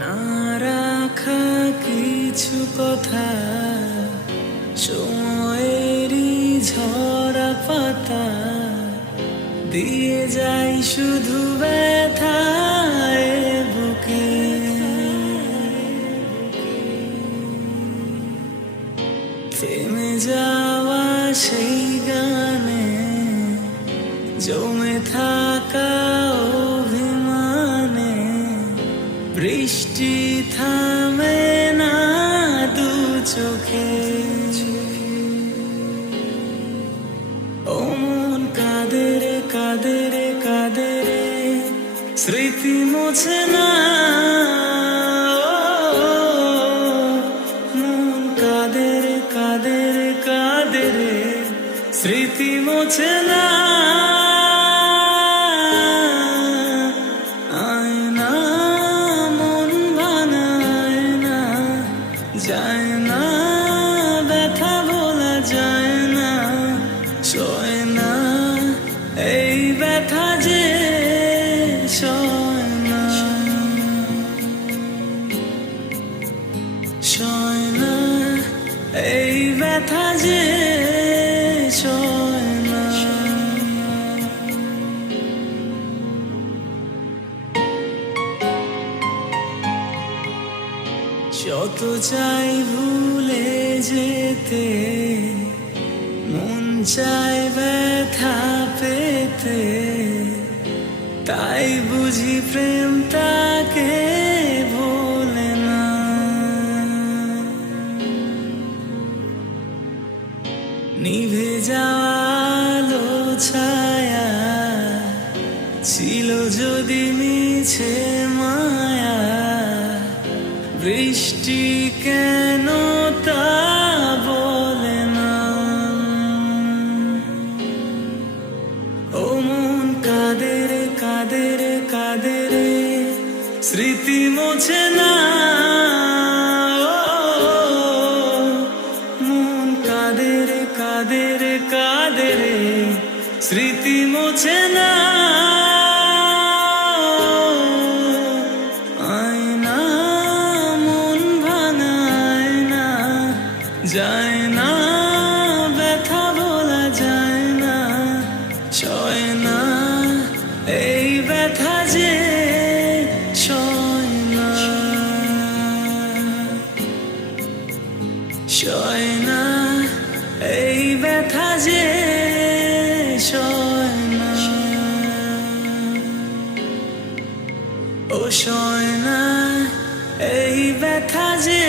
না রাখা কিছু কথা, সময়েরই ঝরা পাতা দিয়ে যাই শুধু ব্যথায় বুকে। থেমে যাওয়া সেই গানে জমে থাকা অভিমানে বৃষ্টি থামে না দু চোখে। ও মন কাঁদে রে কাঁদে রে কাঁদে রে, স্মৃতি মোছে না। মন কাঁদে রে কাঁদে রে কাঁদে রে, স্মৃতি মোছে না। আয়না মন ভাঙায় না, যায় না ব্যথা বলা যায় না, সয় না এই ব্যথা যে সয় না, সয় না এই ব্যথা যে সয় না। যত চাই ভুলে যেতে, মন চায় ব্যথা পেতে, তাই বুঝি প্রেম তাকে ভোলে না। নিভে যাওয়া আলো ছায়া ছিল যদি মিছে মায়া, বৃষ্টি কেন তা বলে না। ও মন কাঁদে রে কাঁদে রে কাঁদে রে, স্মৃতি মোছে না। মন কাঁদে রে কাঁদে রে কাঁদে রে, স্মৃতি মোছে না। আয়না মন ভাঙায় না, যায় না ব্যথা বলা যায় না, সয় না এই ব্যথা যে সয় না, সয় না এই ব্যথা যে সয় না। ও সয় না এই ব্যথা যে